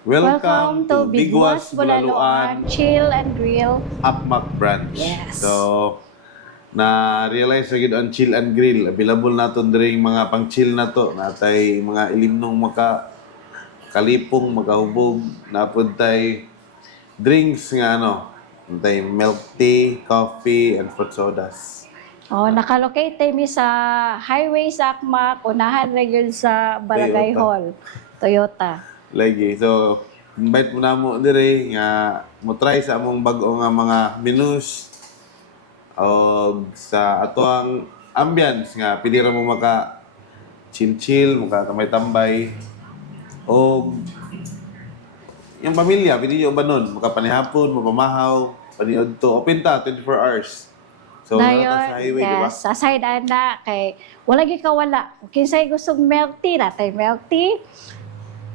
Welcome to Biguas Bulaluan Chill and Grill. Akmak Branch. Yes. So, na-realize na gid ang chill and grill. Available naton diri mga pang-chill na to. Natay mga ilimnong maka kalipong, makahubog. Napod tay drinks nga ano. Natay milk tea, coffee, and fruit sodas. Oh, nakalocate mi sa Highway Sakmak, unahan ra gyud sa Barangay Toyota. Hall, Toyota. Lagi. So, invite mo na mo diri nga mo try sa among bag-o nga mga menus o sa atoang ambience nga pili ra mo maka chill maka tambay-tambay o yung pamilya pili nyo ba nun maka panihapon, mapamahaw, paniod to open ta 24 hours. So, naroon sa highway, di ba? Yes, sa side ana kay wala gyud kawala. Kinsay gustong milk tea, natay milk tea.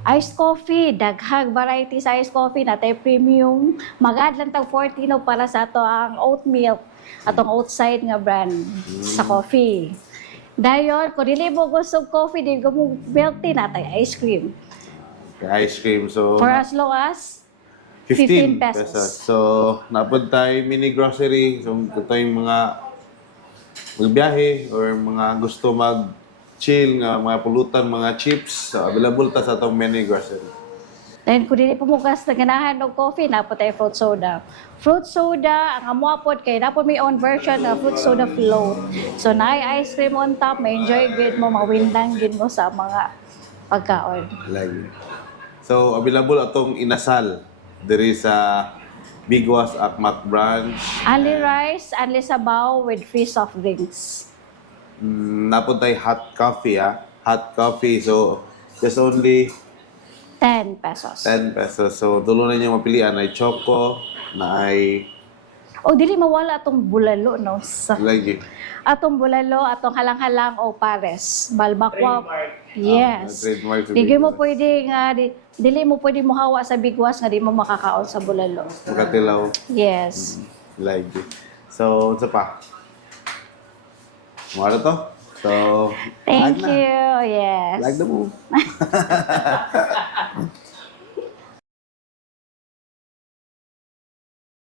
Iced coffee, daghang variety sa iced coffee, natay premium. Mag-add lang tag 14 para sa ato ang oat milk, atong outside nga brand sa coffee. Dayon, kung dili mo gusto coffee, di mo milk tea, natay ice cream. Ice cream. So, For as low as 15 15 pesos. So, napod tayo mini grocery. So, ito yung mga magbiyahe or mga gusto mag-chill, nga mga pulutan, mga chips. So, available ta sa itong mini grocery. Then kung dili pumugas na ganahan og coffee, napot tayo fruit soda. Fruit soda, ang amuapod kay napod may own version na fruit soda float. So naay ice cream on top, may enjoy gid mo, mawindang gid mo sa mga pagkaon. Lagi. So, available atong inasal diri sa Biguas Akmak Branch. Only rice, only sabaw with free soft drinks. Napod tayo hot coffee, ha? Hot coffee. So, just only 10 pesos. 10 pesos. So, tulo na niyo mapilian. Ay choco, na ay O dili mawala atong bulalo no. Sa lagi. atong bulalo, atong halang-halang o pares, balbakwa. Yes. Trademark sa Dili mo Biguas. pwede nga dili mo pwede mohawa sa bigwas nga di mo makakaon sa bulalo. Makatilaw. Yes. Lagi. So, sa pa. Mara to. So, Thank lag na. you. Yes. Lag na mo.